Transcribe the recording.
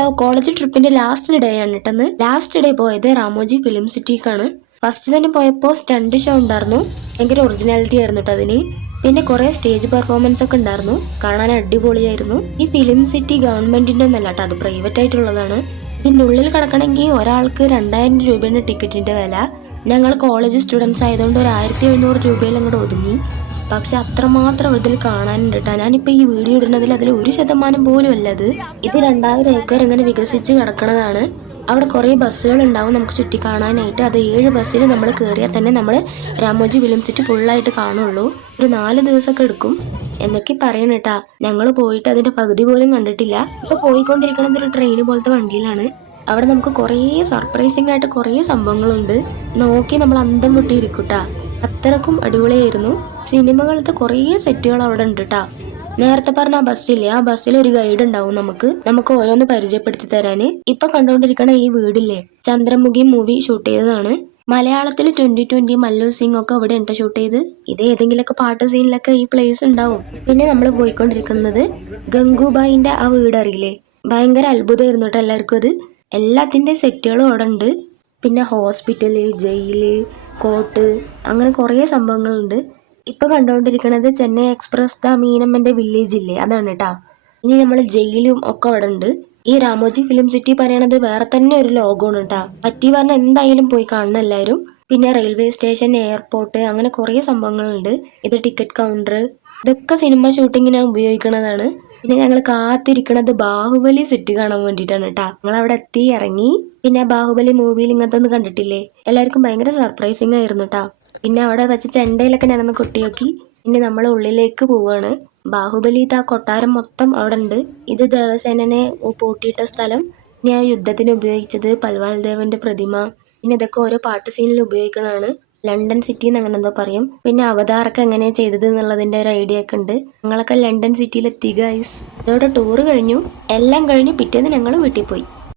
Hello, college ട്രിപ്പിന്റെ last day ആണ് കേട്ടെന്ന്. Last day പോയത് Ramoji film സിറ്റിക്കാണ്. First തന്നെ പോയപ്പോൾ സ്റ്റണ്ട് ഷോ ഉണ്ടായിരുന്നു. ഭയങ്കര ഒറിജിനാലിറ്റി ആയിരുന്നു കേട്ടോ അതിന്. പിന്നെ കുറെ സ്റ്റേജ് പെർഫോമൻസ് ഒക്കെ ഉണ്ടായിരുന്നു. കാണാൻ അടിപൊളിയായിരുന്നു. ഈ ഫിലിം സിറ്റി ഗവൺമെന്റിന്റെ ഒന്നല്ല കേട്ടോ, അത് പ്രൈവറ്റ് ആയിട്ടുള്ളതാണ്. ഇതിന്റെ ഉള്ളിൽ കിടക്കണമെങ്കിൽ ഒരാൾക്ക് 2000 രൂപയാണ് ടിക്കറ്റിന്റെ വില. ഞങ്ങൾ കോളേജ് സ്റ്റുഡൻസ് ആയതുകൊണ്ട് ഒരു 1700 രൂപയിൽ അങ്ങോട്ട് ഒതുങ്ങി. പക്ഷെ അത്രമാത്രം ഇതിൽ കാണാനുണ്ട് കേട്ടോ. ഞാനിപ്പോൾ ഈ വീഡിയോ ഇടുന്നതിൽ അതിൽ 1% പോലും അല്ലത്. ഇത് 2000 ഏക്കർ ഇങ്ങനെ വികസിച്ച് കിടക്കണതാണ്. അവിടെ കുറേ ബസ്സുകൾ ഉണ്ടാവും നമുക്ക് ചുറ്റി കാണാനായിട്ട്. അത് 7 ബസ്സിൽ നമ്മൾ കയറിയാൽ തന്നെ നമ്മൾ രാമോജി ഫിലിം സിറ്റി ഫുള്ളായിട്ട് കാണുള്ളൂ. ഒരു 4 ദിവസമൊക്കെ എടുക്കും എന്നൊക്കെ പറയണ കേട്ടാ. ഞങ്ങൾ പോയിട്ട് അതിന്റെ പകുതി പോലും കണ്ടിട്ടില്ല. ഇപ്പൊ പോയിക്കൊണ്ടിരിക്കുന്നത് ഒരു ട്രെയിൻ പോലത്തെ വണ്ടിയിലാണ്. അവിടെ നമുക്ക് കുറേ സർപ്രൈസിംഗ് ആയിട്ട് കുറേ സംഭവങ്ങളുണ്ട്. നോക്കി നമ്മൾ അന്തം വിട്ടിരിക്കൂട്ടാ. അത്രക്കും അടിപൊളിയായിരുന്നു. സിനിമകളത്തെ കുറേ സെറ്റുകൾ അവിടെ ഉണ്ട് കേട്ടാ. നേരത്തെ പറഞ്ഞ ആ ബസ്സില്ലേ, ആ ബസ്സിൽ ഒരു ഗൈഡ് ഉണ്ടാവും നമുക്ക് ഓരോന്ന് പരിചയപ്പെടുത്തി തരാന്. ഇപ്പൊ കണ്ടുകൊണ്ടിരിക്കണ ഈ വീടില്ലേ, ചന്ദ്രമുഖി മൂവി ഷൂട്ട് ചെയ്തതാണ്. മലയാളത്തിൽ 2020 മല്ലു സിംഗ് ഒക്കെ അവിടെ ഉണ്ട് ഷൂട്ട് ചെയ്ത്. ഇത് ഏതെങ്കിലുമൊക്കെ പാട്ട് സീനിലൊക്കെ ഈ പ്ലേസ് ഉണ്ടാവും. പിന്നെ നമ്മൾ പോയിക്കൊണ്ടിരിക്കുന്നത് ഗംഗുബായിന്റെ ആ വീട് അറിയില്ലേ, ഭയങ്കര അത്ഭുതമായിരുന്നു കേട്ടോ എല്ലാവർക്കും അത്. എല്ലാത്തിന്റെ സെറ്റുകളും അവിടെ ഉണ്ട്. പിന്നെ ഹോസ്പിറ്റല്, ജയില്, കോർട്ട്, അങ്ങനെ കുറേ സംഭവങ്ങളുണ്ട്. ഇപ്പൊ കണ്ടുകൊണ്ടിരിക്കുന്നത് ചെന്നൈ എക്സ്പ്രസ് ദ മീനമ്മന്റെ വില്ലേജ് ഇല്ലേ, അതാണ് കേട്ടാ. ഇനി നമ്മൾ ജയിലും ഒക്കെ അവിടെ ഉണ്ട്. ഈ രാമോജി ഫിലിം സിറ്റി പറയണത് വേറെ തന്നെ ഒരു ലോകമാണ് കേട്ടാ. പറ്റി പറഞ്ഞാൽ എന്തായാലും പോയി കാണണം എല്ലാവരും. പിന്നെ റെയിൽവേ സ്റ്റേഷൻ, എയർപോർട്ട്, അങ്ങനെ കുറേ സംഭവങ്ങളുണ്ട്. ഇത് ടിക്കറ്റ് കൗണ്ടർ, ഇതൊക്കെ സിനിമ ഷൂട്ടിങ്ങിനാണ് ഉപയോഗിക്കുന്നതാണ്. പിന്നെ ഞങ്ങൾ കാത്തിരിക്കണത് ബാഹുബലി സെറ്റ് കാണാൻ വേണ്ടിയിട്ടാണ് കേട്ടാ. ഞങ്ങൾ അവിടെ എത്തി ഇറങ്ങി. പിന്നെ ബാഹുബലി മൂവിയിൽ ഇങ്ങനത്തെ ഒന്ന് കണ്ടിട്ടില്ലേ, എല്ലാവർക്കും ഭയങ്കര സർപ്രൈസിങ് ആയിരുന്നു കേട്ടാ. പിന്നെ അവിടെ വെച്ച് ചെണ്ടയിലൊക്കെ ഞാനൊന്ന് കൊട്ടി നോക്കി. പിന്നെ നമ്മൾ ഉള്ളിലേക്ക് പോവാണ്. ബാഹുബലി ആ കൊട്ടാരം മൊത്തം അവിടെ ഉണ്ട്. ഇത് ദേവസേനനെ പൂട്ടിയിട്ട സ്ഥലം. ഇനി ആ യുദ്ധത്തിന് ഉപയോഗിച്ചത് പൽവാൽ ദേവന്റെ പ്രതിമ. പിന്നെ ഇതൊക്കെ ഓരോ പാട്ട് സീനിൽ ഉപയോഗിക്കണതാണ്. ലണ്ടൻ സിറ്റി എന്ന് അങ്ങനെ എന്തോ പറയും. പിന്നെ അവതാറൊക്കെ എങ്ങനെയാ ചെയ്തത് എന്നുള്ളതിന്റെ ഒരു ഐഡിയ ഒക്കെ ഉണ്ട്. ഞങ്ങളൊക്കെ ലണ്ടൻ സിറ്റിയിലെത്തി ഗൈസ്. അതോടെ ടൂറ് കഴിഞ്ഞു. എല്ലാം കഴിഞ്ഞു പിറ്റേന്ന് ഞങ്ങൾ വീട്ടിൽ പോയി.